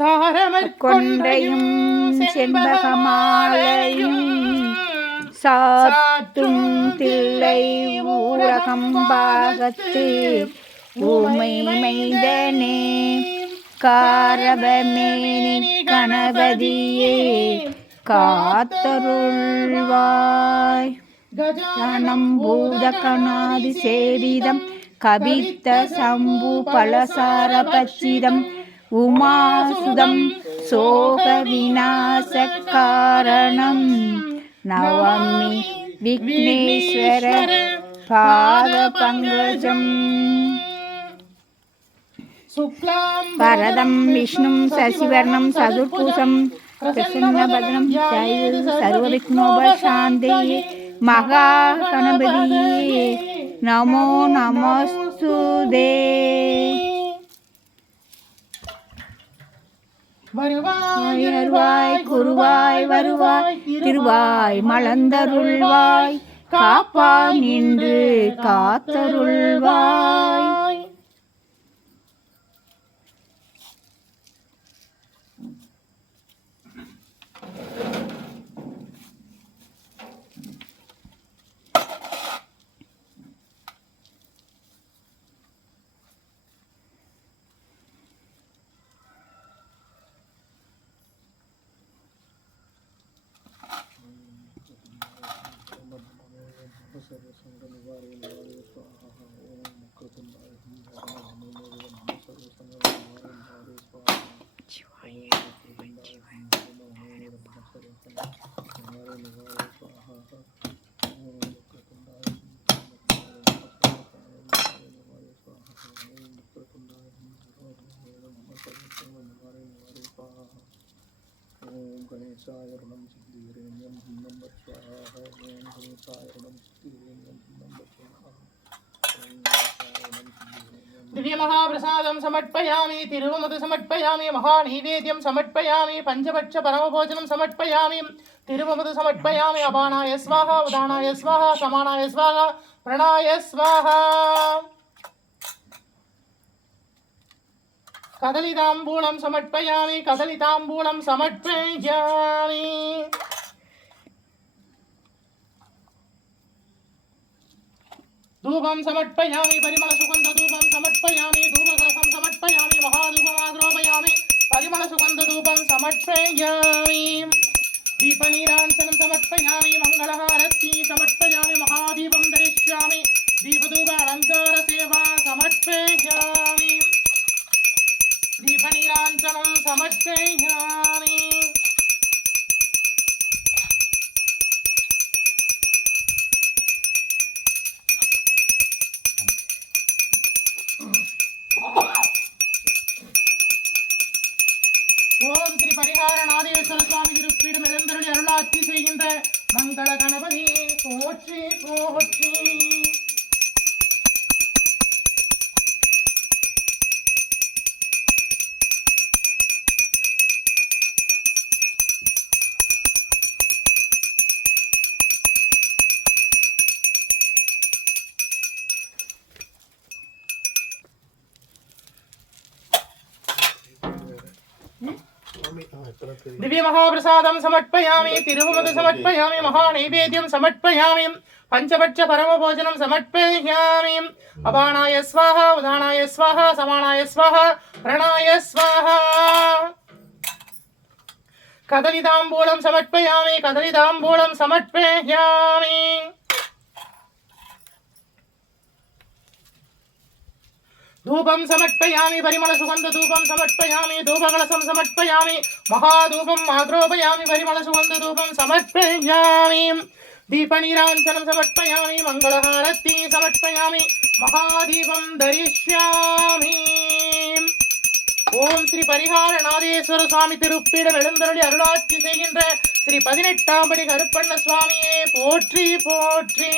தாரமற்கொன்றையும் செண்பகமாலையும் சாத்தும் தில்லை ஊரகம்பாகத்து ஊமை மைந்தனே காரபமேனி கணபதியே காத்தருள்வாய். கஜானம் பூதகணாதி சேவிதம் கபித்த சம்பு பலசார பச்சிதம் உமாசுதம் சோக விநாச காரணம் நவமி விக்னேஸ்வர பாத பங்கஜம். பரதம் விஷ்ணும் சசிவர்ணம் சதுர்பூஷம் பிரசன்னபத்ரம் ஜாயு சர்வவிக்னோபசாந்தயே மகா கணபதியே நமோ நமஸ்துதே. வருவாய் குருவாய் வருவாய் திருவாய் மலர்ந்தருள்வாய் காப்பாய் நின்று காத்தருள்வாய். गणेशाय ऋणं सिद्धिरेण्यं नम्बर स्वाहा ओम गणेशाय ऋणं सिद्धिरेण्यं नम्बर स्वाहा ओम गणेशाय ऋणं सिद्धिरेण्यं. दिव्य महाप्रसादं समर्पयामि तिरुवमुद समर्पयामि महानैवेद्यं समर्पयामि पंचपक्ष परमभोजनं समर्पयामि तिरुवमुद समर्पयामि अपानाय स्वाहा उदानाय स्वाहा समानाय स्वाहा प्रणाय स्वाहा. कदलिताम्बूलं समर्पयामि कदलिताम्बूलं समर्पयामि. धूपं समर्पयामि परिमलसुगन्धधूपं समर्पयामि धूपकलशं समर्पयामि महाधूपमाग्रोपयामि परिमलसुगन्धधूपं समर्पयामि. दीपनीराञ्जनं समर्पयामि मङ्गलहारति समर्पयामि महादीपं दरिष्यामि दीपधूप अलङ्कारसेवा समर्पयामि दीपनीराञ्जनं समर्पयामि. ஓம் ஸ்ரீ பரிகாரநாதேஸ்வர சுவாமி திருப்பீடம் எழுந்தருளி அருளாட்சி செய்கின்ற மங்கள கணபதி போற்றி போற்றி. दिव्य महाप्रसादं समर्पयामि तिरुवमुद समर्पयामि महानैवेद्यं समर्पयामि पंचपक्ष परमभोजनं समर्पयामि अपानाय स्वाहा उदानाय स्वाहा समानाय स्वाहा प्रणाय स्वाहा. कदलिताम्बूलं समर्पयामि कदलिताम्बूलं समर्पयामि. धूपं समर्पयामि परिमलसुगन्धधूपं समर्पयामि धूपकलशं समर्पयामि महाधूपम् आग्रोपयामि परिमलसुगन्धधूपं समर्पयामि. दीपनीराञ्जनं समर्पयामि मङ्गलहारति समर्पयामि महादीपं दरिष्यामि. ஓம் ஸ்ரீ பரிகாரநாதேஸ்வர சுவாமி திருப்பீடம் எழுந்தருளி அருளாட்சி செய்கின்ற ஸ்ரீ 18ஆம் படி கருப்பண்ண சுவாமியே போற்றி போற்றி.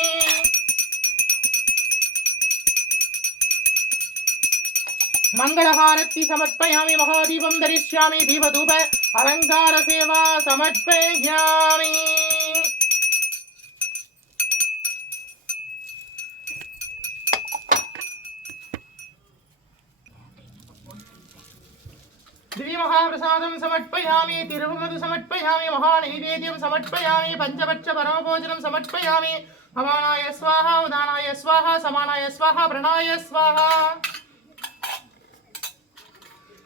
मंगलहारति समर्पयामि महादीपं दरिष्यामि दीपधूप अलंकार सेवा समर्पयामि. दिव्यमहाप्रसादं समर्पयामि तिरुमधु समर्पयामि महानैवेद्यं समर्पयामि पंचपक्ष परमभोजनं समर्पयामि अवानाय स्वाहा उदानाय स्वाहा समानाय स्वाहा प्रणाय स्वाहा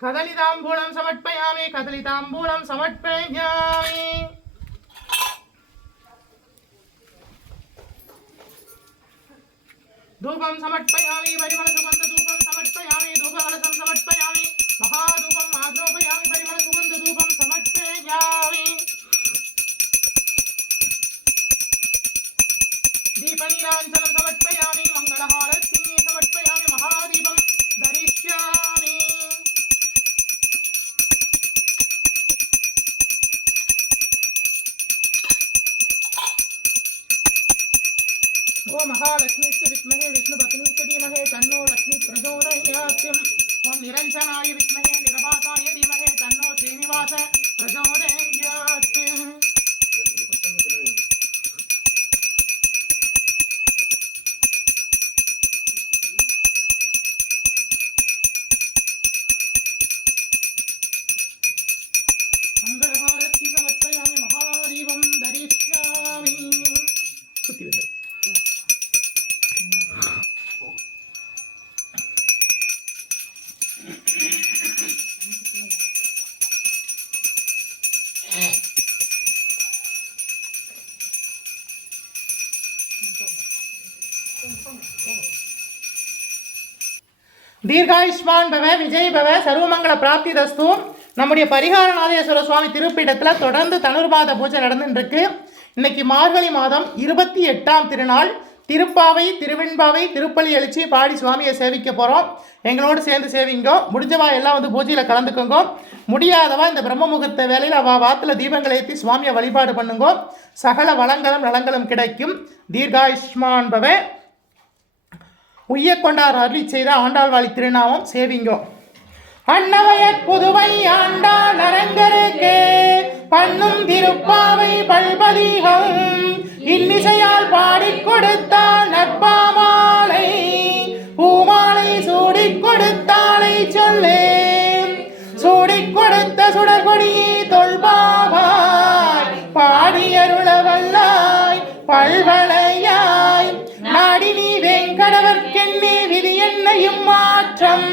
कदलिताम्बूलं समर्पयामि कदलिताम्बूलं समर्पयामि धूपं समर्पयामि परिमलसुगन्धधूपं समर्पयामि धूपकलशं समर्पयामि महाधूपं आग्रोपयामि परिमलसुगन्धधूपं समर्पयामि दीपनीराञ्जनं समर्पयामि मङ्गलहारतिं समर्पयामि महादीपं दरिष्यामि ओ महालक्ष्मीस्य विद्महे विष्णुपत्नीस्य धीमहि तन्नो लक्ष्मी प्रचोदयात् ओम निरञ्जनाय विद्महे निरभासाय धीमहि तन्नो श्रीनिवास प्रचोदयात् मंगलहारति समर्पयामि महादीपं दरिष्यामि தீர்காயுஷ்மான் பவ விஜய் பவ சர்வமங்கல பிராப்தி தஸ்து. நம்முடைய பரிகாரநாதேஸ்வர சுவாமி திருப்பீடத்தில் தொடர்ந்து தனுர்மாத பூஜை நடந்துருக்கு. இன்னைக்கு மார்கழி மாதம் 28ஆம் திருநாள் திருப்பாவை திருவெண்பாவை திருப்பலி எழுச்சி பாடி சுவாமியை சேவிக்க போகிறோம். எங்களோடு சேர்ந்து சேவிங்கோ. முடிஞ்சவா எல்லாம் வந்து பூஜையில் கலந்துக்கோங்க. முடியாதவா இந்த பிரம்ம முகூர்த்த வேலையில் அவள் வாத்தில் தீபங்களை ஏற்றி சுவாமியை வழிபாடு பண்ணுங்கோ. சகல வளங்களும் நலங்களும் கிடைக்கும். தீர்காயுஷ்மான் பவ. உய்ய கொண்டார் அருளி செய்த ஆண்டாள்வாழி திருநாமம் சேவிங்கோ. அன்னவய புதுவை ஆண்டாள் அரங்கருக்கே பண்ணும் திருப்பாவை பல்பதிகம் இன்னிசையால் பாடிக் கொடுத்தாள் நற்பாமாலை பூமாலை சூடிக் கொடுத்தாளை சொல்லே சூடிக் கொடுத்த சுடர்கொடியே தொல்பாவாய் பாடியருளவல்லாய் பல்வளையாய் நாடினி வெங்கடவர்க்கென்னே விதி என்னையும் மாற்றம்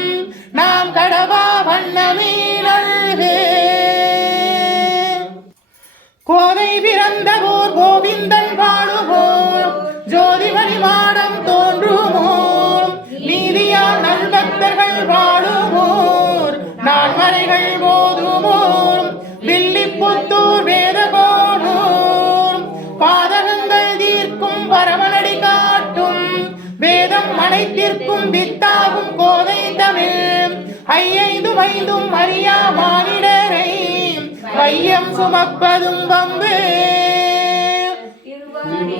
நாம் கடவா வண்ணமே நல்கே. கோதை பிறந்த ஊர் கோவிந்தன் வாழுவோர் ஜோதிமணி மாடம் தோன்றுவோர் நீதியால் நல்பக்தர்கள் வாழுவோர் நான்மறைகள் போதுவோர் வில்லிப்புத்தூர் வேதகோனூர் பாதகங்கள் தீர்க்கும் பரமனடி காட்டும் வேதம் அனைத்திற்கும் வித்தாகும் கோதை தமிழ் ஐந்து வைந்தும் அறியா மானிடரை வையம் சுமப்பதும் வம்பு.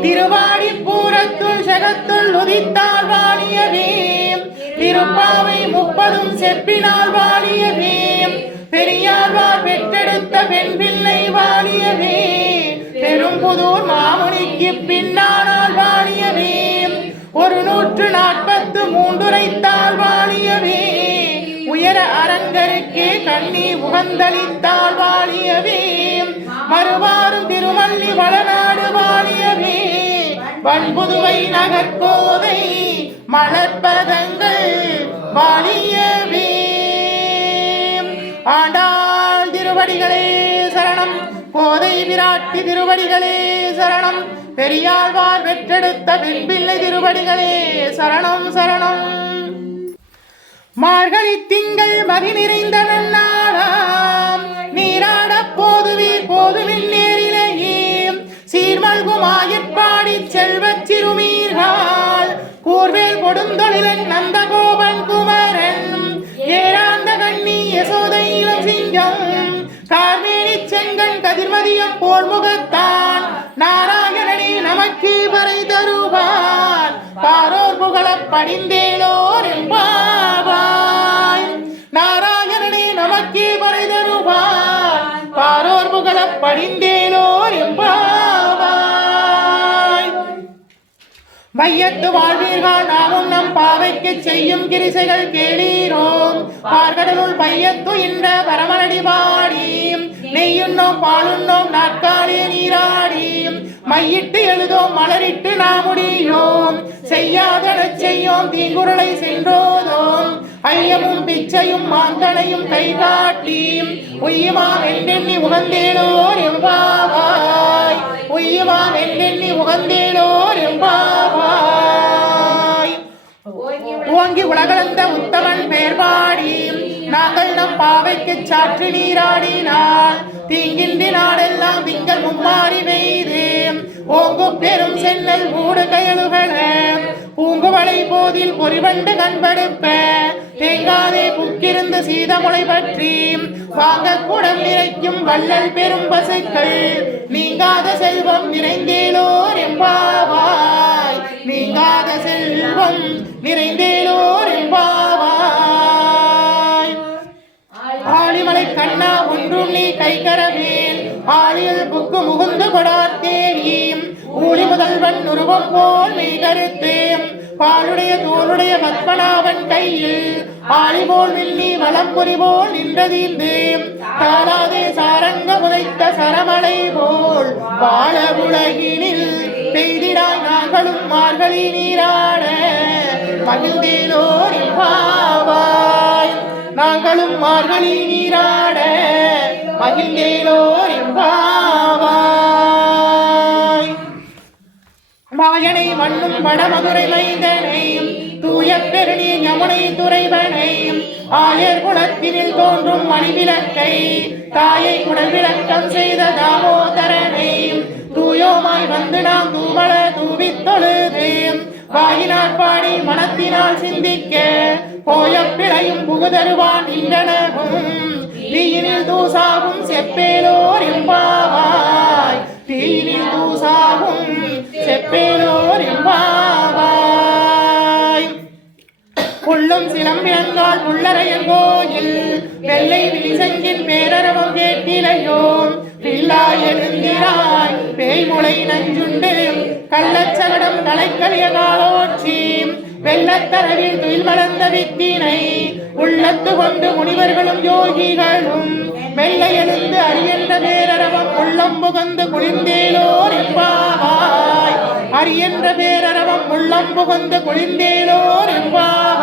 திருவாடி பூரத்துள் ஜகத்துள் உதித்தால் வாழியவே திருப்பாவை 30 செப்பினால் வாழியவே பெரியாழ்வார் பெற்றெடுத்த பெண் பிள்ளை வாழியவே பெரும்புதூர் மாமுனிக்கு பின்னானால் வாழியவே 143 உரைத்தால் வாழியவே உயர அரங்கருக்கே கண்ணி உகந்தளித்தால் வாழியவே மறுவாரும் திருமல்லி வளநாடு வாழியவே வன்புதுவை நகர்கோதை மலர்பதங்கள் வாழியவே. ஆண்டாள் திருவடிகளே சரணம். கோதை விராட்டி திருவடிகளே சரணம். பெரியாழ்வார் பெற்றெடுத்த பெண்பிள்ளை திருவடிகளே சரணம் சரணம். மார்கழி திங்கள் மதி நிறைந்த நன்னாளாம் நீராட போதுவீர் போதுவின் நேரிலேயே சீர்மல்கும் ஆயற்பாடி செல்வச் சிறுமீர்கள் கூர்வேல் கொடுந்தொழிலன் நந்தகோபன் குமரன் ஏராந்த கண்ணி யசோதை இளம் சிங்கம் கார்மேனி செங்கன் கதிர்மதியம் போல் முகத்தான் நாராயணனே நமக்கு பறை தருவார் பாரோர் புகழப் படிந்தேலோர் என்பாவாய் நாராயணனே நமக்கு பறை தருவார் பாரோர் புகழப் படிந்தேலோர் என்பாவாய். வையத்து வாழ்வீர்கள் நாமும் நம் பாவைக்கு செய்யும் கிரிசைகள் கேளீரோம் பார்கடலுள் பையத்து இன்ற பரமனடி பாடி நெய்யுண்ணோம் பாலுண்ணோம் நாட்காலிய நீராடி மையிட்டு எழுதோம் மலரிட்டு நாமுடியோம் செய்யாதன செய்யோம் தீங்குருளை சென்றோதோம் ஐயமும் பிச்சையும் மாந்தனையும் கை காட்டி உய்யுமாம் என்றெண்ணி உகந்தேனோர் எம்பாவாய் உய்யுமாம் என்றெண்ணி உகந்தேனோர் எம்பாவாய் ஓங்கி உலகளந்த உத்தமன் பெயர் பாடி நாங்கள் நம் பாவைக்கு சாற்று நீராடினார் தீங்கின்றி நாடெல்லாம் திங்கள் மும்மாறி பெய்து ஓங்கு பெரும் சென்னல் ஊடு கயலுகள பூங்குவளை போதில் பொறிவண்டு கண்படுப்ப தேங்காதே புக்கிருந்து சீதமுளை பற்றி வாங்க குடம் நிறைக்கும் வள்ளல் பெரும் பசுக்கள் நீங்காத செல்வம் நிறைந்தேலோர் எம்பாவாய் நீங்காத செல்வம் நிறைந்தேலோர் எம்பாவாய் ஆழிமலை கண்ணா ஒன்றும் நீ கைகரவேல் ஆழியில் புக்கு முகுந்து கொடாத்தேயும் ஊழி முதல்வன் உருவம் போல் மெய் கருத்து பாலுடைய தோளுடைய பத்மநாபன் கையில் ஆழி போல் மின்னி வளம்புரி போல் நின்றதீந்து காலாதே சாரங்க உதைத்த சரமலை போல் வாழ உலகினில் பெய்திடாய் நாங்களும் மார்கழி நீராட மகிழ்ந்தேலோர் எம்பாவாய் நாங்களும் மார்கழி நீராட மகிழ்ந்தேலோர் எம்பாவாய் மாயனை மண்ணும் வடமதுரை மைந்தனையும் தூய பெருணி யமுனை துறைவனையும் ஆயர் குலத்தினில் தோன்றும் மணிவிளக்கை தாயை குடல் விளக்கம் செய்த தாமோதரனையும் தூயோமாய் வந்து நாம் தூவள தூவித் தொழுது வாயினார் பாடி மனத்தினால் சிந்திக்க போய பிழையும் புகுதருவான் இல்லனகும் தீயினில் தூசாகும் செப்பேலோர் எம்பாவாய் தீயினில் தூசாகும் செப்பேலோர் எம்பாவாய் புள்ளும் சிலம்பியங்கால் உள்ளரையன் கோயில் வெள்ளை விழிசங்கின் பேரரவம் கேட்டிலையோம் பில்லா எழுந்திராய் பேய்முளை நஞ்சுண்டு கள்ளச்சகடம் களைக்கலிய காலோற்றி வெள்ளத்தரவில் துயில் வளர்ந்த வித்தினை உள்ளத்து கொண்டு முனிவர்களும் யோகிகளும் மெல்ல எழுந்து அரியன்ற பேரரவம் உள்ளம் புகந்து குளிர்ந்தேலோர் எம்பாவாய் அரியன்ற பேரரவம் உள்ளம் புகந்து குளிர்ந்தேலோர் எம்பாவாய்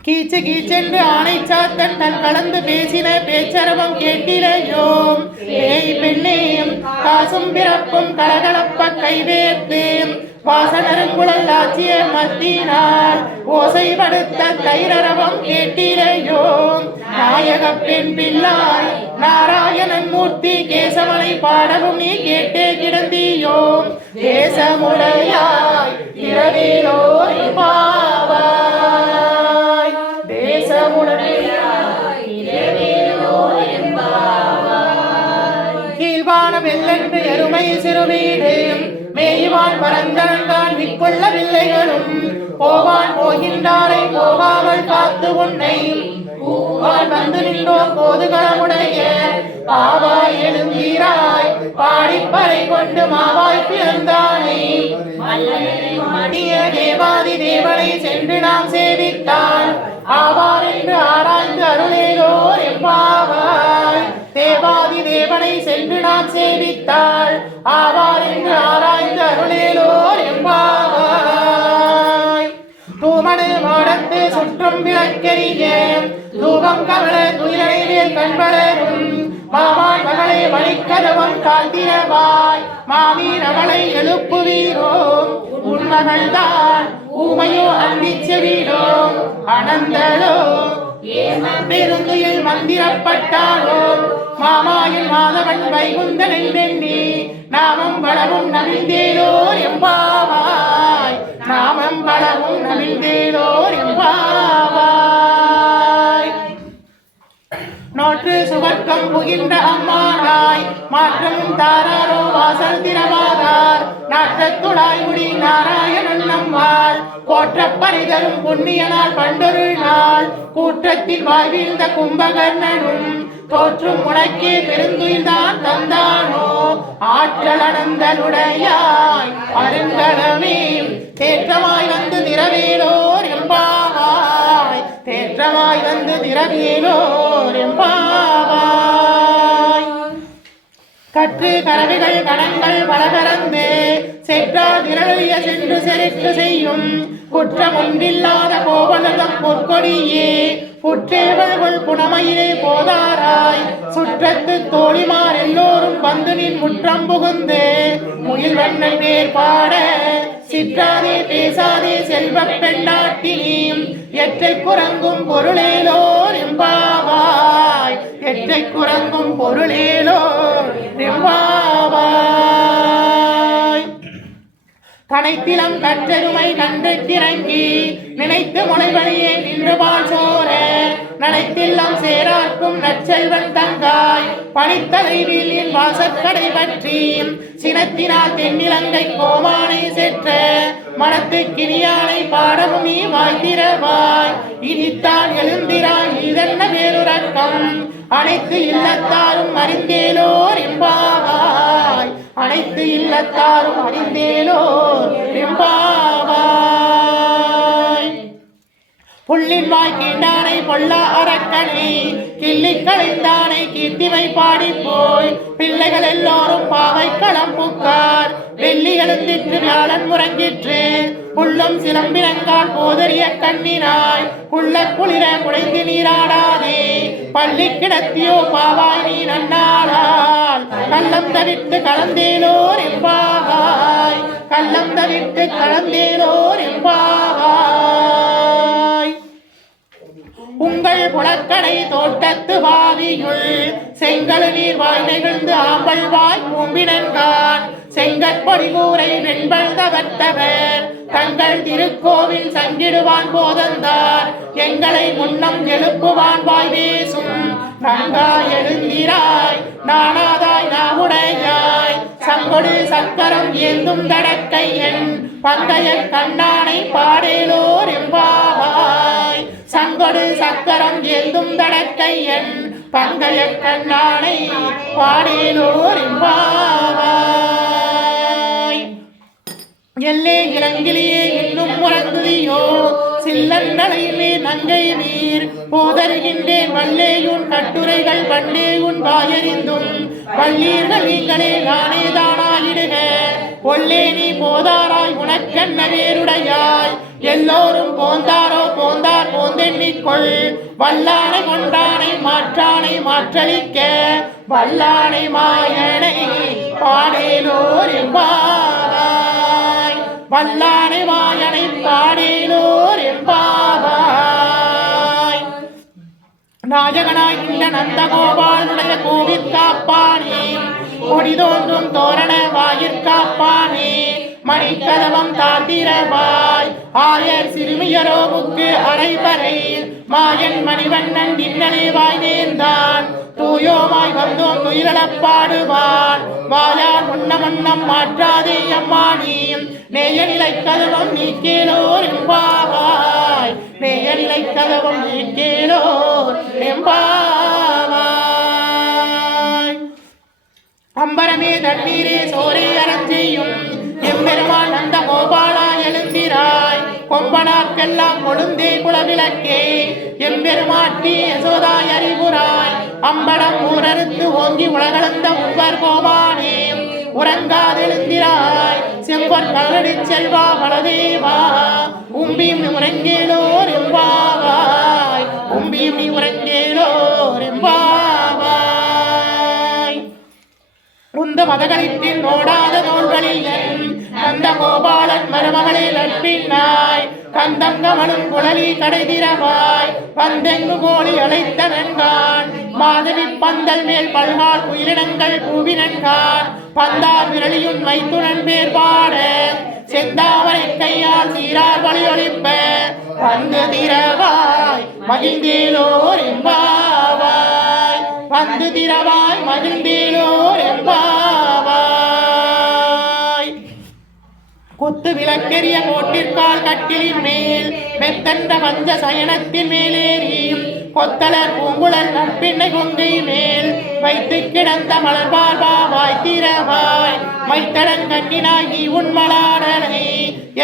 கீச்சு கீச்சென்று ஆணை சாத்தன் தன் கலந்து பேசின பேச்சரவம் கேட்டிலையோம் ஏய் பெண்ணேயும் காசும் பிறப்பும் கலகலப்ப கைவேர்த்து வாசனருங்குழல் ஆட்சிய மத்தினால் ஓசைப்படுத்த தைரரவம் கேட்டிலையோம் நாயக பெண் பிள்ளாய் நாராயணன் மூர்த்தி கேசவனை பாடவும் நீ கேட்டே கிடந்தியோம் தேசமுடையாய் இரவேலோர் எம்பாவாய் தேசமுடையாய் இரவேலோர் எம்பாவாய் கீழ்வான வெள்ளென்று எருமை சிறுவீடு மேய்வான் பரந்தனங்கான் விற்கொள்ள வில்லைகளும் போவான் போகின்றாரை போகாமல் காத்து உன்னை பூவான் வந்து நின்றோம் போதுகளமுடைய பாவாய் எழுந்தீராய் பாடிப்பறை கொண்டு மாவாய் பிறந்தானை மடிய தேவாதி தேவனை சென்று நாம் சேவித்தால் ஆவார் என்று ஆராய்ந்து அருளேலோர் எம்பாவாய் தேவாதி தேவனை சென்று நாம் சேவித்தாள் ஆவார் என்று ஆராய்ந்து அருளேலோர் எம்பாவாய் தூமணு மாடத்து சுற்றும் விளக்கெரிய தூபம் கவல துயிலடைவேல் கண்வளரும் மாமாய் மகளை மணிக்கதவம் தாழ்த்தியவாய் மாவீரவளை எழுப்புவீரோம் உண்மகள்தான் ஊமையோ அன்பிச்செவீடோ அனந்தலோ பெருந்துயில் மந்திரப்பட்டாரோ மாமாயில் மாதவன் வைகுந்தன் என்றெண்ணி நாமம் வளவும் நவிழ்ந்தேலோர் எம்பாவாய் நாமம் வளவும் நவிழ்ந்தேலோர் எம்பாவாய் நோற்று சுவர்க்கம் புகின்ற அம்மானாய் தந்தாய் மாற்றமும் தாராரோ வாசல் திறவாதார் நாற்றத்துழாய் முடி நாராயணன் நம்மால் போற்ற பரிதரும் புண்ணியனால் பண்டொரு நாள் கூற்றத்தின் வாழ்வீழ்ந்த கும்பகர்ணனும் தோற்றும் உனக்கே பெருந்துயில்தான் தந்தானோ ஆற்றல் அனந்தனுடையாய் அருங்கணமே தேற்றமாய் வந்து நிறவேலோர் எம்பாவாய் தேற்றமாய் வந்து நிறவேலோர் எம்பாவாய் கற்று கரவிகள் கணங்கள் பலகரந்து செற்றால் நிரழிய சென்று செருக்கு செய்யும் குற்றம் ஒன்றில்லாத கோவலதம் பொற்கொடியே புற்றேவர்கள் புனமையிலே போதாராய் சுற்றத்து தோழிமார் எல்லோரும் வந்து நின் முற்றம் புகுந்து முயல் வண்ணன் மேற்பாட சிற்றாதே பேசாதே செல்வ பெண்ணாட்டினீம் எற்றை குரங்கும் பொருளேலோர் எம்பாவாய் எற்றை குரங்கும் பொருளேலோர் எம்பாவாய் கனைத்திலம் கற்றெருமை கன்று கிறங்கி நினைத்து முளைவழியே நின்று பால் சோர நனைத்தில்லம் சேராக்கும் நற்செல்வன் தங்காய் பணித்தலைவில் என் வாசற்கடை பற்றி சினத்தினால் தென்னிலங்கை கோமானை செற்ற மனத்து கிணியானை பாடவும் நீ வாய்த்திரவாய் இனித்தான் எழுந்திராய் இதென்ன வேறுரக்கம் அனைத்து இல்லத்தாரும் அறிந்தேலோர் எம்பாவாய் அனைத்து இல்லத்தாரும் அறிந்தேலோர் எம்பாவாய் புள்ளின் வாய் கீண்டானை பொல்லா அரக்கனை கிள்ளி களைந்தானை கீர்த்திவை பாடி போய் பிள்ளைகள் எல்லோரும் பாவை களம் புக்கார் வெள்ளி எழுந்திற்று வியாழன் முறங்கிற்று புள்ளும் சிலம்பினங்கால் போதறிய கண்ணினாய் குள்ள குளிர குடைந்து நீராடாதே பள்ளி கிடத்தியோ பாவாய் நீ நன்னாளால் கள்ளம் தவிர்த்து கலந்தேலோர் எம்பாவாய் கள்ளம் தவிர்த்து கலந்தேலோர் எம்பாவாய் உங்கள் புலக்கடை தோட்டத்து வாதியுள் செங்கல் நீர் வாய் நெகிழ்ந்து ஆம்பல் வாய் பூம்பினன்கான் செங்கற்பொடி கூரை வெண்பல் தவத்தவர் தங்கள் திருக்கோவில் சங்கிடுவான் போதந்தார் எங்களை முன்னம் எழுப்புவான் வாய் பேசும் நங்காய் எழுந்திராய் நானாதாய் நாவுடையாய் சங்கொடு சக்கரம் ஏந்தும் தடக்கையன் பங்கைய கண்ணானை பாடேலோர் எம்பாவாய் சங்கொடு சக்கரம் ஏந்தும் தடக்கையன் பங்கைய கண்ணானை பாடேலோர் எம்பாவாய் எல்லே இளங்கிலேயே இன்னும் முறங்குதியோ சில்லண்டலையிலே நங்கை நீர் போதருகின்றேன் வல்லேயுன் கட்டுரைகள் வண்டேயுன் வாயறிந்தும் வள்ளீர்கள் நீங்களே நானே தானாயிடுக ஒல்லே நீ போதாராய் உனக்கென்ன வேறுடையாய் எல்லோரும் போந்தாரோ போந்தார் போந்தெண்ணிக்கொள் வல்லானை கொண்டானை மாற்றானை மாற்றளிக்க வல்லானை மாயனை பாடேலோர் எம்பாவாய் வல்லானை மாயனை பாடேலோர் எம்பாவாய் நாயகனாய் இந்த நந்தகோபாலனுடைய கோவிற்காப்பானே கொடி தோன்றும் தோரண வாயிற்காப்பானே மணிக்கதவம் தாத்திரவாய் ஆயர் சிறுமியரோவுக்கு அரைபறை மாயன் மணிவண்ணன் இன்னலே வாய் நேர்ந்தான் தூயோமாய் வந்தோம் துயிலப் பாடுவான் வாயால் முன்ன முன்னம் மாற்றாதே அம்மானி நேயநிலை கதவம் நீக்கேலோர் எம்பாவாய் நேயநிலை கதவம் நீக்கேலோர் எம்பாவாய் அம்பரமே தண்ணீரே சோரே அரஞ்செய்யும் எம்பெருமான் நந்த கோபாலா எழுந்திராய் கொம்பனார்க்கெல்லாம் கொழுந்தே குலவிளக்கே எம்பெருமாட்டி யசோதாய் அறிவுராய் அம்படம் ஊரறுத்து ஓங்கி உலகளந்த உவர் கோபானே உறங்காதெழுந்திராய் செம்பொற் கலடி செல்வா வளதேவா உம்பியும் நீ உறங்கேலோர் எம்பாவாய் உம்பியும் நீ உறங்கேலோர் எம்பாவாய் உந்த மதகளித்தின் ஓடாத நூல்களில் கந்த கோபாலன் மருமகளில் அற்பின்னாய் கந்தங்கமனும் குழலி கடைதிரவாய் வந்தெங்கு கோழி அழைத்த நன்கான் மாதவி பந்தல் மேல் பல்கால் உயிரினங்கள் பூவினன்கான் பந்தார் விரலியுன் மைத்துனன் பேர் பாட செந்தாமரை கையால் சீரார் வழி ஒழிப்ப வந்து திரவாய் மகிழ்ந்தேலோர் எம்பாவாய் வந்து திரவாய் மகிழ்ந்தேலோர் எம்பாவாய். கொத்து விளக்கெரிய கோட்டிற்கால் கட்டிலின் மேல் மெத்தன்ற பஞ்ச சயனத்தின் மேலேறியும் கொத்தலர் பூங்குழல் நற்பின்னை கொங்கை மேல் வைத்து கிடந்த மலர்பார்பாவாய் திரவாய் மைத்தடன் கண்ணினாய் நீ உண்மலாடனை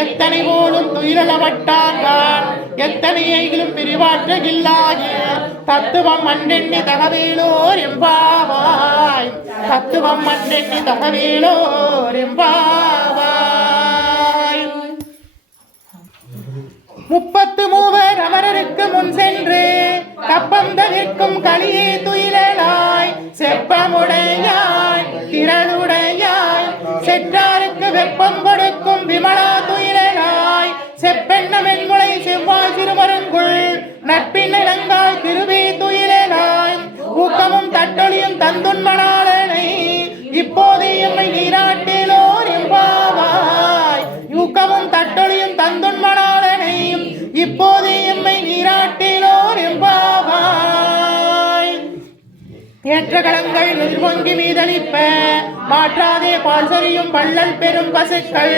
எத்தனை போலும் துயிரளவட்டான் எத்தனை எயிலும் பிரிவாற்றகில்லாயில் தத்துவம் மண்ணெண்ணி தகவேலோர் எம்பாவாய். தத்துவம் மண்ணெண்ணி தகவேலோர் எம்பாவாய். 33 அமரருக்கு முன் சென்று கப்பம் தவிர்க்கும் களியே துயிலாய் செப்பமுடையாய் திரளுடையாய் செற்றாருக்கு வெப்பம் கொடுக்கும் விமலா துயிலாய் செப்பெண்ண வெண்முளை செவ்வாய் திருமருங்குள் நட்பின் இளங்காய் திருவே துயிலாய் ஊக்கமும் தட்டொழியும் தந்துன்மணாளனை இப்போது எம்மை நீராட்டிலோர் எம்பாவாய். ஊக்கமும் தட்டொழியும் தந்துன்மணாளனை இப்போது எம்மை நீராட்டிலோர் எம்பாவாய். ஏற்ற களங்கள் எதிர்பொங்கி மீதளிப்ப மாற்றாதே பால் சொரியும் பள்ளல் பெரும் பசுக்கள்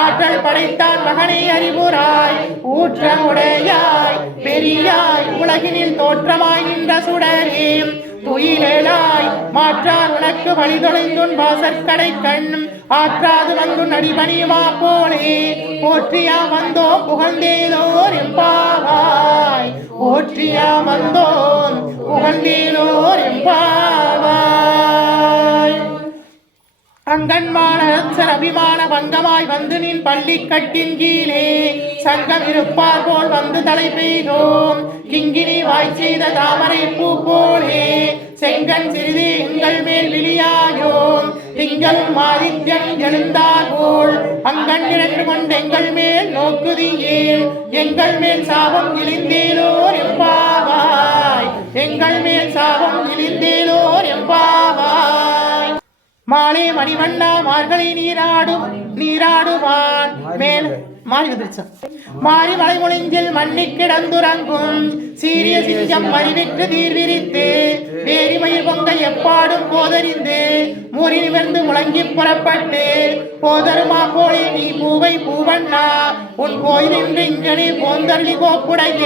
ஆற்றல் படைத்தான் மகனை அறிவுராய் ஊற்றமுடையாய் பெரியாய் உலகினில் தோற்றமாய் நின்ற சுடரே துயிலாய் மாற்றார் உனக்கு வழி தொலைந்துன் வாசற்கடை கண் ஆற்றாது வந்து நடிபணியுமா போலே போற்றியா வந்தோம் புகழ்ந்தேலோர் எம்பாவாய். போற்றியா வந்தோம் புகழ்ந்தேலோர் எம்பாவாய். அங்கன்மான அபிமான பங்கமாய் வந்து நின் பள்ளி கட்டின் கீழே சங்கம் இருப்பார் போல் வந்து தலை பெய்தோம் கிங்கினி வாய் செய்த தாமரை பூ போலே செங்கன் சிறிது எங்கள் மேல் விழியாயோம் திங்களும் ஆதித்யம் எழுந்தார் போல் அங்கண் இரண்டு கொண்டு எங்கள் மேல் நோக்குதியேல் எங்கள் மேல் சாபம் இழிந்தேலோர் எம்பாவாய். எங்கள் மேல் சாபம் இழிந்தேலோர் எம்பாவாய். மாலே மணிவண்ணா மார்கழி நீராடுவான் மேல் மாறி மலை முழிஞ்சில் மண்ணி கிடந்துறங்கும் சீரிய சிங்கம் மறிவிற்று தீர்விரித்து வேரிமயிர் பொங்க எப்பாடும் போதறிந்து மூறி நிமிர்ந்து முழங்கி புறப்பட்டு போதருமா போலே நீ பூவை பூவண்ணா உன் கோயிலின்று இங்கனே போந்தள்ளி கோப்புடைய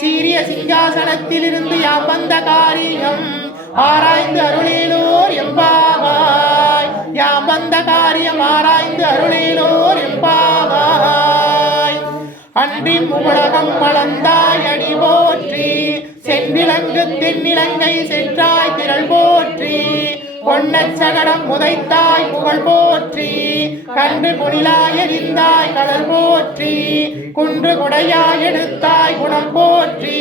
சீரிய சிங்காசனத்தில் இருந்து யாம் வந்த காரியம் ஆராய்ந்து அருளேலோர் எம்பாவாய். யாம் வந்த காரியம் ஆராய்ந்து அருளேலோர் எம்பாவாய். அன்றின் உலகம் மலர்ந்தாய் அடி போற்றி சென்னிலங்கு தென்னிலங்கை சென்றாய் திரள் போற்றி பொன்னச்சகடம் முதைத்தாய் புகழ் போற்றி கன்று குணிலாய் எரிந்தாய் கடல் போற்றி குன்று குடையாய் எடுத்தாய் குணம் போற்றி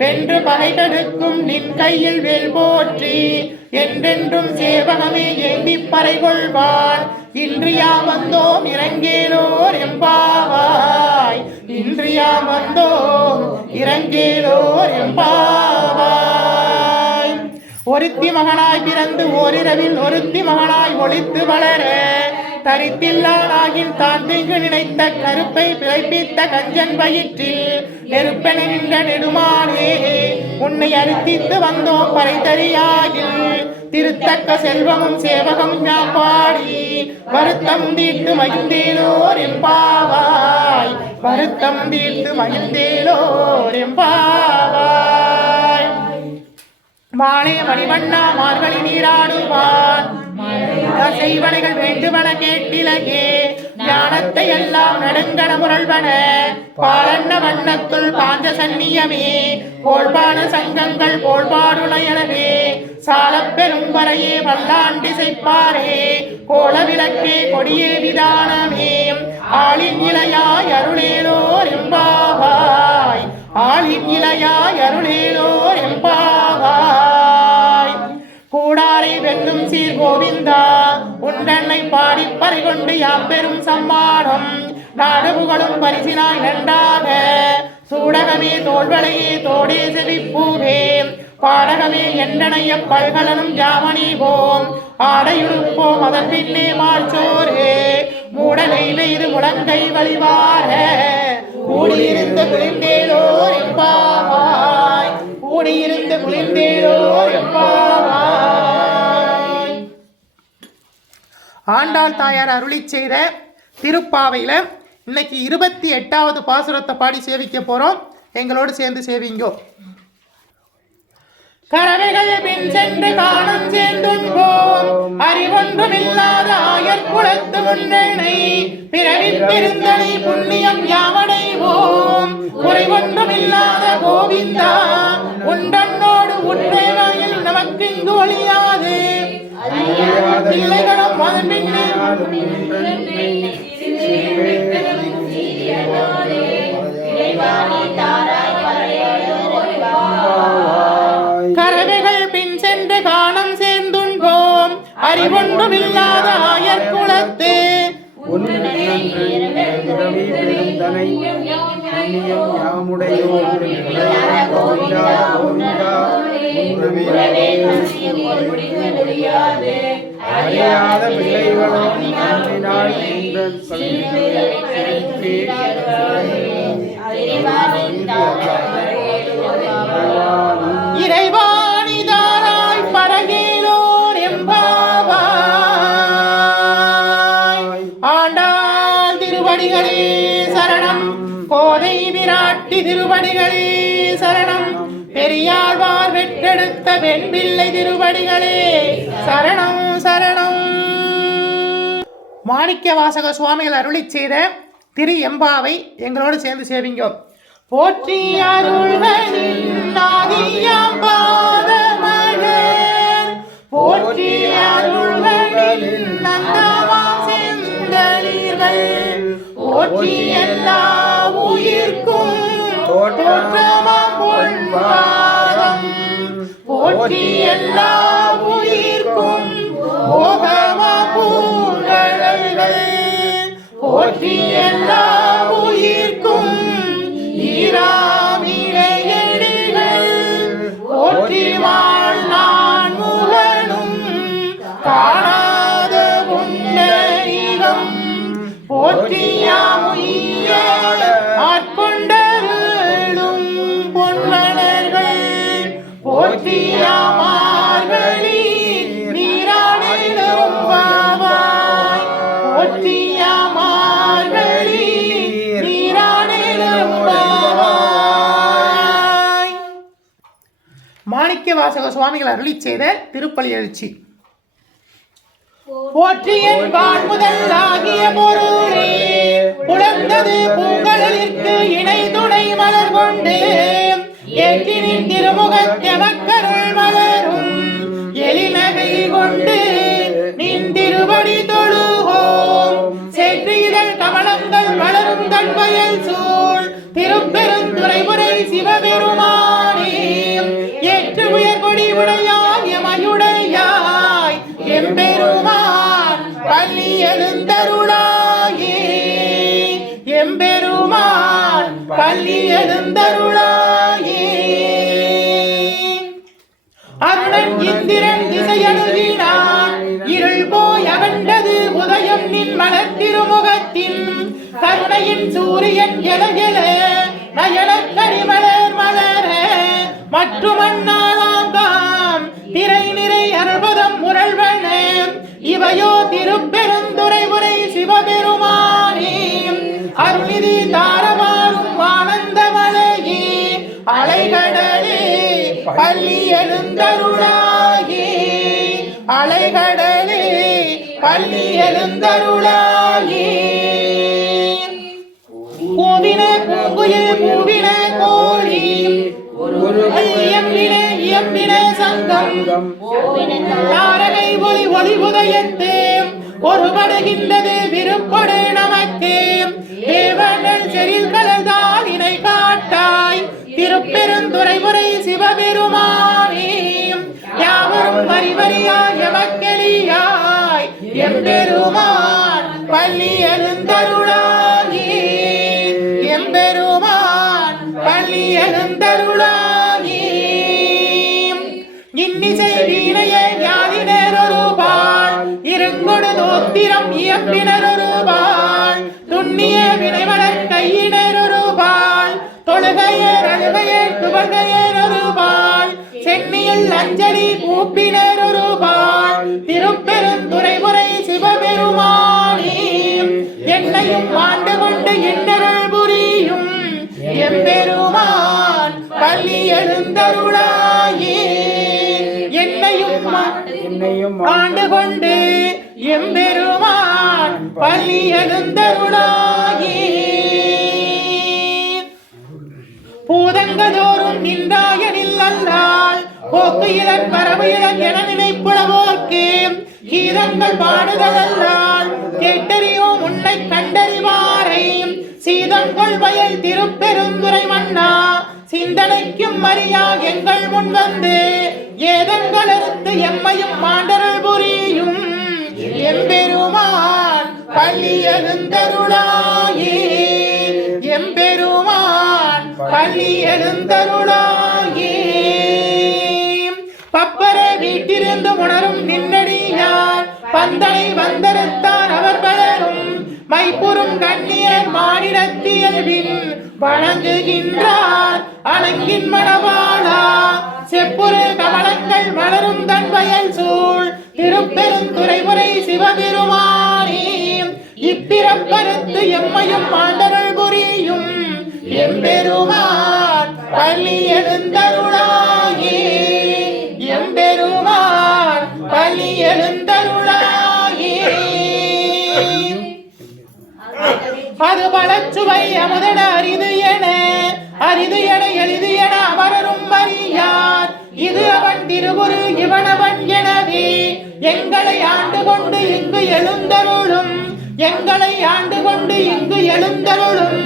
வென்று பகை கடுக்கும் நின் கையில் வேல் போற்றி என்றென்றும் சேவகமே ஏந்தி பறை கொள்வான். இன்றியாம் வந்தோம் இறங்கேலோர் எம்பாவாய். இன்றியாம் வந்தோம் இறங்கேலோர் எம்பாவாய். ஒருத்தி மகனாய் பிறந்து ஓரிரவில் ஒருத்தி மகனாய் ஒளித்து வளர தரித்தில்லானாகின் தான் திங்கு நினைத்த கருப்பை பிழைப்பித்த கஞ்சன் வயிற்றில் நெருப்பென நின்ற நெடுமானே உன்னை அறுத்தித்து வந்தோம் பறை தரியாயில் திருத்தக்க செல்வமும் சேவகம் யாம் பாடி வருத்தம் தீர்த்து மகிழ்ந்தேலோர் எம்பாவாய். வருத்தம் தீர்த்து மகிழ்ந்தேலோர் எம்பாவாய். மாலே மணிவண்ணா மார்கழி நீராடுவான் செய்வனைகள் வேண்டுவன கேட்டிலகே ஞானத்தை எல்லாம் நடுங்கட முரள்வன பாலன்ன வண்ணத்துள் பாஞ்ச சன்னியமே போல்பான சங்கங்கள் போல்பாடுணையனவே சாலப் பெரும் வரையே வல்லாண்டி செய்ப்பாரே கோல விளக்கே கொடியே விதானமே ஆளின் இலையாய் அருளேலோர் எம்பாவாய். ஆளின் இலையாய் அருளேலோர் எம்பாவாய். கூடாரை வெல்லும் சீர் கோவிந்தா உண்டன்னை பாடி பறை கொண்டு யாம் பெரும் சம்மானம் நாடு புகழும் பரிசினாய் நன்றாக சூடகமே தோல்வளையே தோடே செவிப்பூவே பாடகமே என்றனைய பல்கலனும் ஜாமணிவோம் ஆடையுடுப்போம் அதன் பின்னே மாற்றோரே மூடலை வெய்து முழங்கை வழிவார கூடியிருந்து குளிர்ந்தேலோர் எம்பாவாய். கூடியிருந்து குளிர்ந்தேலோர் எம்பாவாய். ஆண்டாள் தாயார் அருளி செய்த திருப்பாவையில் இன்னைக்கு 28வது பாசுரத்தை பாடி சேவிக்க போகிறோம். எங்களோடு சேர்ந்து சேவிங்கோ. கரவைகள் பின் சென்று காணும் சேர்ந்துன்போம் அறிவொன்றுமில்லாத ஆயர் குலத்து முன்னணை பிறவி பெருந்தனை புண்ணியம் யாவடைவோம் குறைவொன்றுமில்லாத கோவிந்தா உண்டன்னோடு உற்றை வாயில் நமக்கு இங்கு ஒழியாது பிள்ளைகளும் மதமின்றி கரவைகள் பின் சென்று காணம் சேர்ந்துன்போம் அறிவொன்றுமில்லாத ஆயர் குலத்து அறியாத பிள்ளைகளும் இறைவாணிதாராய் பரகேலோர் எம்பாவாய். ஆண்டாள் திருவடிகளே சரணம். கோதை விராட்டி திருவடிகளே சரணம். பெரியாழ்வார் வெற்றெடுத்த வெண்பிள்ளை திருவடிகளே சரணம் சரணம். மாணிக்க வாசக சுவாமிகள் அருளி செய்த திரு எம்பாவை எங்களோடு சேர்ந்து சேவிங்கோ. போற்றி அருள்களின் ஆதியாம் பாதமலர் போற்றி அருள்களின் நந்தமாம் செந்தளிர்கள் போற்றி எல்லா உயிர்க்கும் தோற்றமாம் பொன்பாதம் போற்றி எல்லா உயிர்க்கும் போகமா பூங்கழல்கள் போற்றி எல்லா உயிர்க்கும் ஈராமிழையடிகள் போற்றி வாழ்நான் முகனும் காணாத புண்டரீகம் போற்றியாமுய்ய ஆட்கொண்டருளும் பொன்மலர்கள் போற்றியாமார்களி நீராடிடும் பாவாய் போற்றியாமார்களி நீராடிடும் பாவாய். மாணிக்க வாசக சுவாமிகள் அருளி செய்த திருப்பலி எழுச்சி. போற்றியன் வாழ் முதல் ஆகிய பொருளே புலர்ந்தது பூங்கடலிற்கு இணை துணை மலர் கொண்டு ஏற்றினின் திருமுகத்தெமக்கருள் மலரும் எழிலகை கொண்டு நின் திருவடி தொழுவோம் செற்றிதழ் கமலங்கள் வளரும் தன்வயல் சூழ் திருப்பெருந்துறைமுறை சிவபெருமானே ஏற்று உயர் கொடி உடையாய் எமையுடையாய் எம்பெருமான் பள்ளி எழுந்தருளாயே எம்பெருமான் பள்ளி எழுந்தருளாயே. அருணன் இந்திரன் திசையணுகினான் இருள் போய் அகண்டது உதயம் நின் மலர் திருமுகத்தின் கருணையின் சூரியன் எழ நயனக் கரிமலர் மலர மற்றும் அண்ணாளாம் திரை நிறை அருள்பதம் முரள்வன இவையோ திருப்பெருந்துறை உரை சிவபெருமானே அருளிதி தாரமாறும் ஆனந்த மலையே அலைகடலே பள்ளி எழுந்தருளாயே அலைகடலே பள்ளி எழுந்தருளாயே. பூவின பூங்குயில் பூவின கோழி இயம்பின சங்கம் தாரகை ஒளி ஒளி உதயத்து ஒருபடுகின்றது விருப்படு நமக்கு தேவர்கள் செறில் கலர்தான் இணை காட்டாய் திருப்பெருந்துறை முறை சிவபெருமானே யாவரும் வரிவரியாய் எமக்கெளியாய் எம்பெருமான் பள்ளி எழுந்தருளாயே எம்பெருமான் பள்ளி எழுந்தருளாயே. இன்னிசை வீணைய ஞாதினரொருபாள் இருங்கொடு தோத்திரம் இயம்பினரொருபாள் துண்ணிய வினைவளர் கையினரொருபாள் தொழுகையர் அழுகையர் துவகையரொருபாள் சென்னியில் அஞ்சலி கூப்பினரொருபாள் திருப்பெருந்துறை முறை சிவபெருமானே என்னையும் ஆண்டு கொண்டு இன்னருள் புரியும் எம்பெருமான் பள்ளி எழுந்தருளாயே என்னையும் ஆண்டு கொண்டு எம்பெருமான் பள்ளி எழுந்தருளாயே பூதங்கதோறும் நின்றாயனில் அல்லால் போக்கு இளன் பரவு இளன் என நினைப்புலவோர்க்கு கீதங்கள் பாடுதலால் கேட்டறியோம் உன்னை கண்டறிவாரை சீதங்கொள் வயல் திருப்பெருந்துறை மன்னா சிந்தனைக்கும் மரியா எங்கள் முன் வந்து ஏதங்கள் அறுத்து எம்மையும் மாண்டருள் புரியும் எம்பெருமான் பள்ளி எழுந்தருளாயே எம்பெருமான் பள்ளி எழுந்தருளாயே பப்பர வீட்டிலிருந்து உணரும் நின்னடியார் பந்தனை வந்தறுத்தார் அவர் பலரும் மைப்புறும் கண்ணியர் மாநிலத்தியல்வின் வணங்குகின்றார் அணங்கின் மணவாளா செப்புரு கமலங்கள் மலரும் தன் வயல் சூழ் திருப்பெருந்துறைமுறை சிவபெருமானே இப்பிறப்பறுத்து எம்மையும் மாண்டருள் புரியும் எம்பெருமான் பள்ளி எழுந்தருளாயே எம்பெருமான் பள்ளி எழுந்தருளாயே அது பழச்சுவை அமுதன அரிது என எளிது என அமரரும் அறியார் இது அவன் திருவுரு இவனவன் எனவே எங்களை ஆண்டு கொண்டு இங்கு எழுந்தருளும்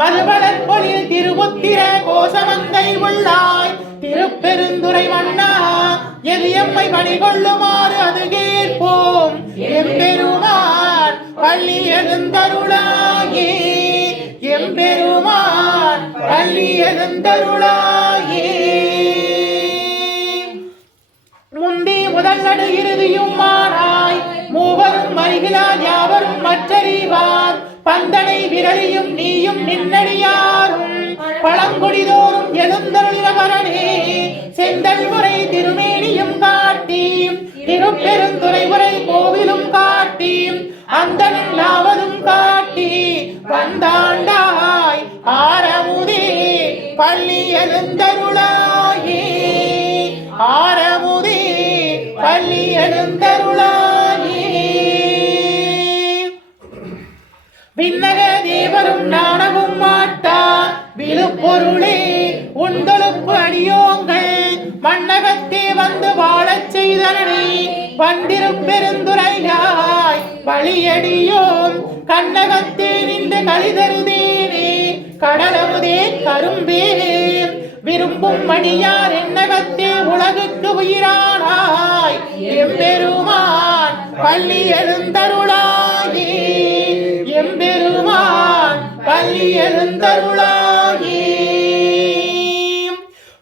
மறுவளர் பொழில் திருவுத்திர கோசமங்கை உள்ளாய் திருப்பெருந்துறை மன்னா எதியம்மை பணிகொள்ளுமாறு அது கேட்போம் எம்பெருமான் பள்ளி எழுந்தருளாயே எம்பெருமான் பள்ளி எழுந்தருளாயே முந்தி முதல் நடு இறுதியும் மாறாய் மூவரும் மருகிலார் யாவரும் மற்றறிவார் பந்தனை விரலியும் நீயும் நின்னடியாரும் பழங்குடிதோறும் எழுந்தருளினவரனே செந்தல் முறை திருமேனியும் காட்டி திருப்பெருந்துறை முறை கோவிலும் காட்டி அந்த நாவதும் காட்டி வந்தாண்டாய் ஆரமுதே பள்ளி எழுந்தருளாயே ஆரமுதே பள்ளி எழுந்தருளாயே விண்ணக தேவரும் நாணவும் மாட்டா விழுப்பொருளே உண்டொழுப்பு அடியோங்கள் மண்ணகத்தே வந்து வாழச் செய்தனே வந்திருப்பெருந்துரையாய் வழியடியோம் கண்ணகத்தே நின்று கலிதருதேனே கடலமுதே கரும்பே விரும்பும் மணியார் என்னகத்தே உலகுக்கு உயிரானாய் எம்பெருமான் பள்ளி எழுந்தருளாயே எம்பெருமான் பள்ளி எழுந்தருளாயே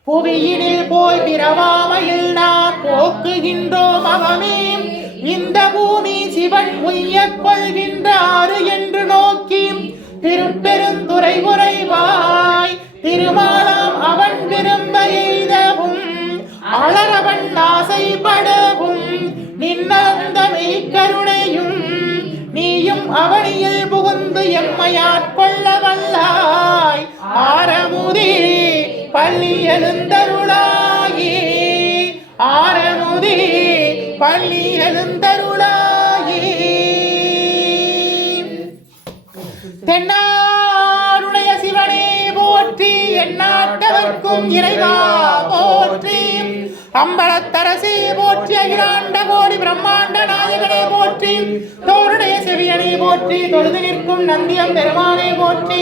புவியினில் போய் பிறவாமையில் நாம் போக்குகின்றோம் அவமே இந்த பூமி சிவன் உய்யக் கொள்கின்றாரு என்று நோக்கி திருப்பெருந்துறை உறைவாய் திருமாலாம் அவன் விரும்ப எய்தவும் அலரவன் ஆசைப்படவும் நின்னந்த மெய்கருணையும் நீயும் அவனியில் புகுந்து எம்மையாட்கொள்ள வல்லாய் ஆரமுதே பள்ளி எழுந்தருளாயே ஆரமுதே பள்ளி எழுந்தருளாயே தென்னாருடைய சிவனே போற்றி எந்நாட்டவர்க்கும் இறைவா போற்றி அம்பலத்தரசே போற்றி அகிலாண்ட கோடி பிரம்மாண்ட நாயகனே போற்றி தோருடைய செவியனை போற்றி தொழுது நிற்கும் நந்தியம் பெருமானை போற்றி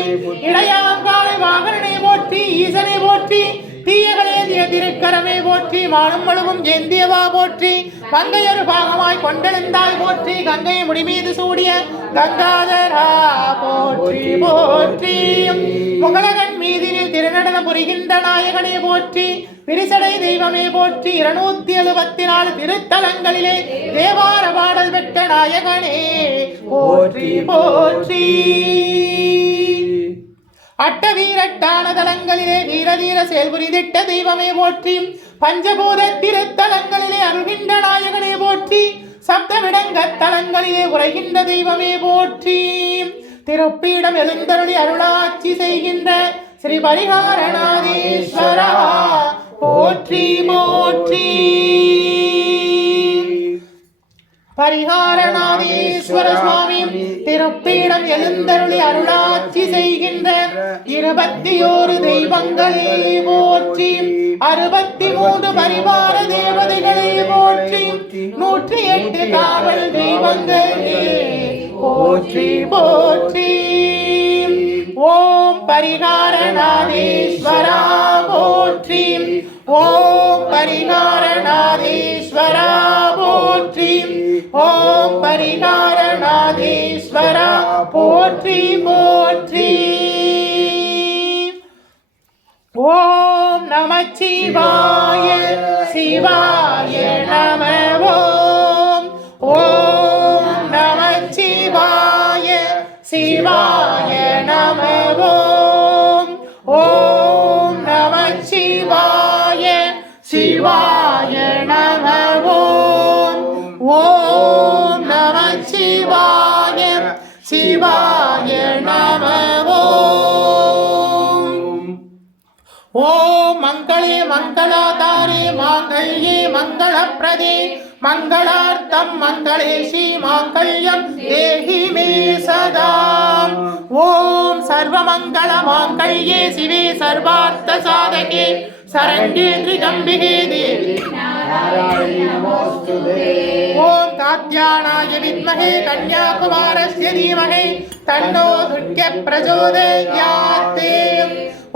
இளையாங்காலை வாகனனை போற்றி ஈசனை போற்றி தீயகளேந்திய திருக்கரமே போற்றி வானம் முழுவும் ஏந்தியவா போற்றி கங்கையொரு பாகமாய் கொண்டெழுந்தாய் போற்றி கங்கை முடிமீது சூடிய கங்காதரா போற்றி போற்றி முகலகன் மீதினில் திருநடன புரிகின்ற நாயகனே போற்றி பிரிசடை தெய்வமே போற்றி 274 திருத்தலங்களிலே தேவார பாடல் பெற்ற நாயகனே போற்றி போற்றி அட்ட வீரட்டான தலங்களிலே வீரதீர செயல்புரிதிட்ட தெய்வமே போற்றி பஞ்சபூத திருத்தலங்களிலே அருகின்ற நாயகனே போற்றி சப்தவிடங்க தலங்களிலே உரைகின்ற தெய்வமே போற்றி. திருப்பீடம் எழுந்தருளி அருளாட்சி செய்கின்ற ஸ்ரீ பரிகாரநாதீஸ்வரா போற்றி போற்றி. பரிகாரநாதீஸ்வர சுவாமி திருப்பீடம் எழுந்தருளி அருளாட்சி செய்கின்ற 21 தெய்வங்களே போற்றி. 63 பரிவார தேவதைகளே போற்றி. 108 காவல் தெய்வங்களே போற்றி போற்றி. ஓம் பரிகாரநாதீஸ்வரா போற்றி. ஓம் பரிகாரநாதீஸ்வரா போற்றி. ஓம் பரிகாரநாதீஸ்வரா போற்றி போற்றி. ஓம் நமச்சிவாய சிவாய நம. ஓம் ஓம் நமச்சிவாய சிவாய நம. ஓம் ஓம் நமச்சிவாய சிவாய நம. ஓம் ஓம் நமச்சிவாய சிவாய நம. ஓம் மங்களே மங்களாதாரே மாங்கல்யே மங்களப்ரதே மங்களார்த்தம் மங்களேஷி மாங்கல்யம் தேஹி மே சதா. ஓம் சர்வமங்கள மாங்கல்யே சிவே சர்வார்த்த சாதகே சரண்யே த்ரிஜம்பிகே தேவி நாராயணி நமோஸ்துதே. ஓம் காத்யாயனாய வித்மஹே கன்யாகுமாரஸ்ய தீமஹி தன்னோ துர்கே பிரச்சோதயாத்.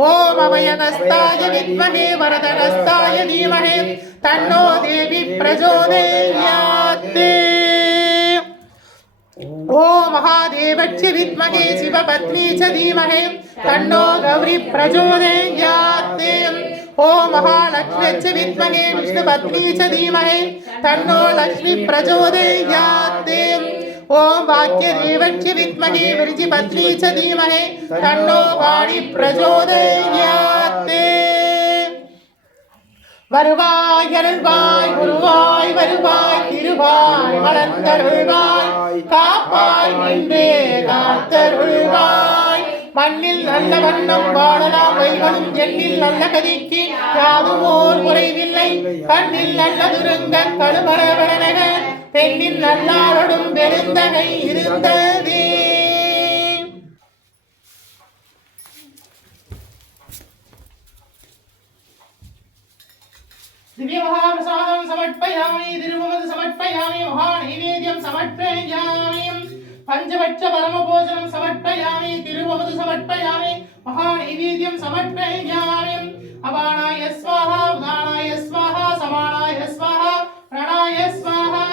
ஓம் அபயஹஸ்தாய வித்மஹே வரதஹஸ்தாய தீமஹி தன்னோ தேவி பிரச்சோதயாத். ஓம் மகாதேவச்ய வித்மஹே சிவபத்னி ச தீமஹி தன்னோ கௌரி பிரச்சோதயாத். ஓம் மகாலக்ஷ்மிச்ய வித்மஹே விஷ்ணுபத்னி ச தீமஹி தன்னோ லக்ஷ்மி பிரச்சோதயாத். ஓம் வாக்யதேவச்ய வித்மஹே விருச்சிபத்னி ச தீமஹி தன்னோ வாணி பிரச்சோதயாத். வருவாய் அருள்வாய் குருவாய் வருவாய் திருவாய் மலர்ந்தருள்வாய் காப்பாய் நின்றே காத்தருள்வாய். மண்ணில் நல்ல வண்ணம் வாழலாம் வைகளும் எண்ணில் நல்ல கதிக்கு யாதும் ஓர் குறைவில்லை. கண்ணில் நல்ல துருங்க கழுமரவனக பெண்ணில் நல்லாரோடும் பெருந்தகை இருந்ததே. दिव्य महाप्रसादं समर्पयामि. तिरुवमद समर्पयामि. महानैवेद्यं समर्पयामि. पंचभक्ष परमभोजनं समर्पयामि. तिरुवमद समर्पयामि. महानैवेद्यं समर्पयामि. अपानाय स्वाहा उदानाय स्वाहा समानाय स्वाहा प्राणाय स्वाहा.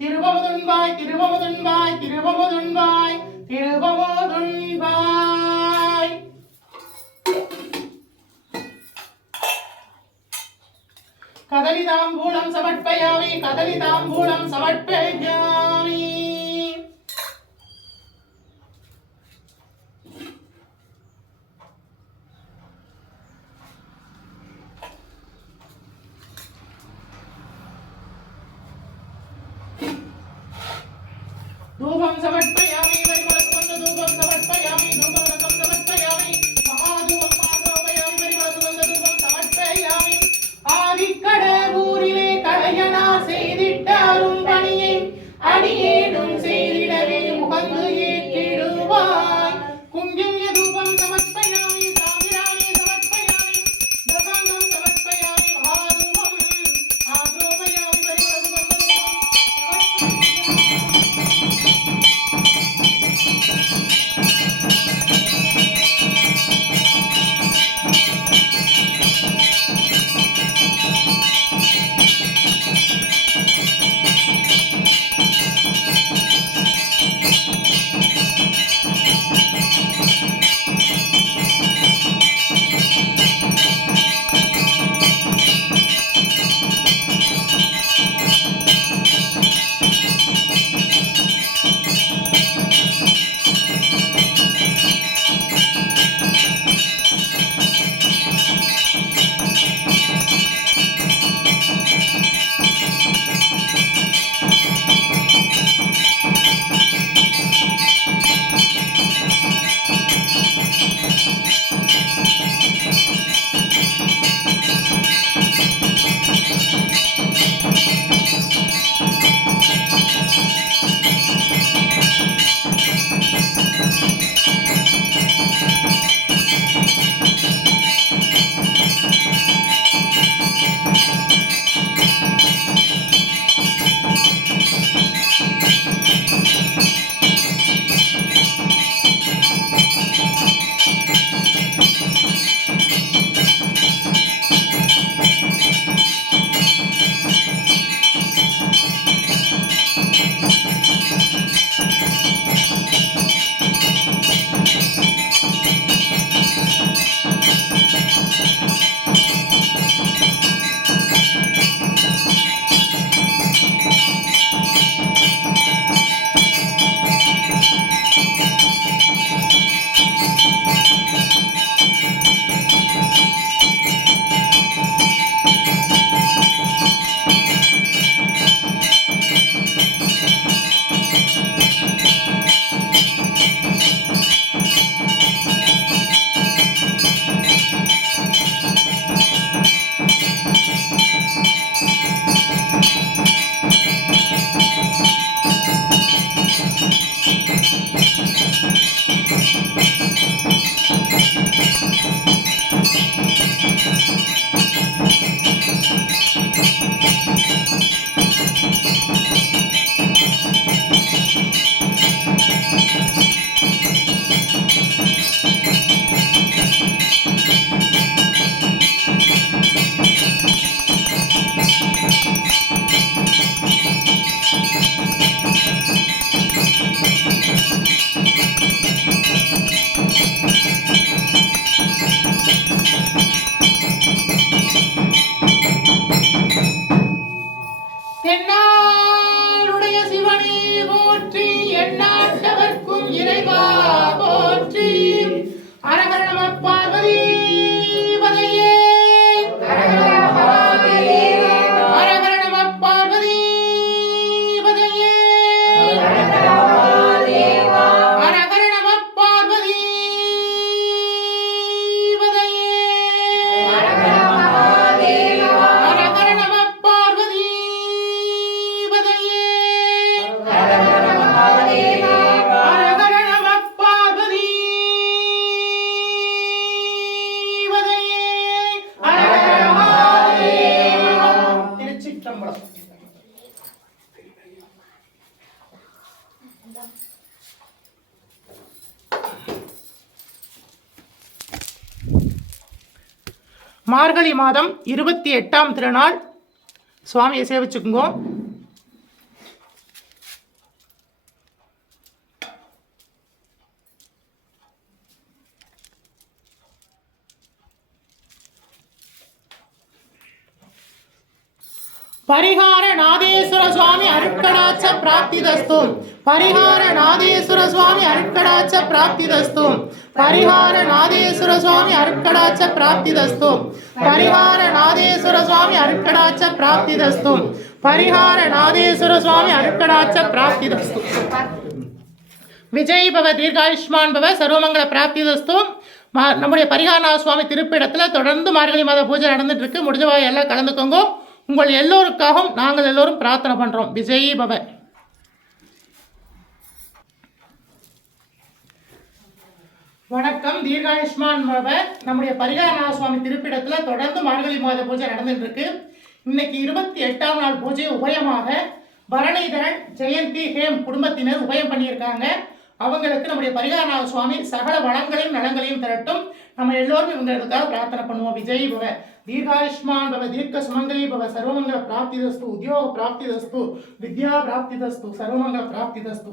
तिरुवमदुन्वाय तिरुवमदुन्वाय तिरुवमदुन्वाय तिरुवमदुन्वाय. कदलिताम्बूलं समर्पयामि. कदलिताम्बूलं समर्पयामि. धूपं समर्पयामि. धूपं समर्पयामि. धूपं समर्पयामि. महाधूपं समर्पयामि. धूपं समर्पयामि. ஆதிக்கடவுரிலே கலையனா செய்திட்ட அரும் பணியை அடியேனும் செய்திடவே உகந்து ஏற்றிடுவாய். குங்கிய தூபம் சமர்ப்பயாமி. சாமிராணி சமர்ப்பயாமி. தசாங்கம் சமர்ப்பயாமி. மகாதூபம் ஆத்ரோபயாமி. பரிமளதுபம் தென்னாளுடைய சிவனே போற்றி, எந்நாட்டவர்க்கும் இறைவா போற்றி. அரகர நம பார்வதி பதையே, அரகர நம பார்வதி பதையே, அரகர நம பார்வதி பதையே, அரகர நம பார்வதி பதையே, அரகர நம பார்வதி பதையே, அரகர மகாதேவா. திருச்சிற்றம்பலம். மார்கழி மாதம் 28ஆம் திருநாள். சுவாமியை சேவிச்சுக்குங்கோ. பரிகார நாதேஸ்வர சுவாமி அருட்கடாட்ச பிராப்திதஸ்து. பரிகார நாதேஸ்வர சுவாமி அருட்கடாட்ச பிராப்திதஸ்து. பரிகார நாதேஸ்வர சுவாமி அருட்கடாட்ச பிராப்திதஸ்து. பரிகார நாதேஸ்வர சுவாமி அருட்கடாட்ச பிராப்திதஸ்து. பரிகார நாதேஸ்வர சுவாமி அருட்கடாட்ச பிராப்திதஸ்து. விஜய் பவ, தீர்காயுஷ்மான் பவ, சர்வமங்கல பிராப்திதஸ்து. நம்முடைய பரிகாரநாத சுவாமி திருப்பிடத்தில் தொடர்ந்து மார்கழி மாத பூஜை நடந்துட்டு இருக்கு. முடிஞ்சவா எல்லாம் கலந்துக்கோங்க. உங்கள் எல்லோருக்காகவும் நாங்கள் எல்லோரும் பிரார்த்தனை பண்றோம். விஜய் பவ. வணக்கம். தீர்காயுஷ்மான் பவ. நம்முடைய பரிகாரநாத சுவாமி திருப்பிடத்தில் தொடர்ந்து மார்கழி மாத பூஜை நடந்துட்டு இருக்கு. இன்னைக்கு 28ஆம் நாள் பூஜை உபயமாக பரணிதரன், ஜெயந்தி, ஹேம் குடும்பத்தினர் உபயம் பண்ணியிருக்காங்க. அவங்களுக்கு நம்முடைய பரிகாரநாத சுவாமி சகல வளங்களையும் நலங்களையும் தரட்டும். நம்ம எல்லோரும் இவங்களுக்காக பிரார்த்தனை பண்ணுவோம். விஜய் பவ, தீர்காயுஷ்மான் பவ, தீர்க்க சுமங்கலி பவ, சர்வமங்கல பிராப்திதஸ்து, உத்தியோக பிராப்திதஸ்து, வித்யா பிராப்திதஸ்து, சர்வமங்கல பிராப்திதஸ்து.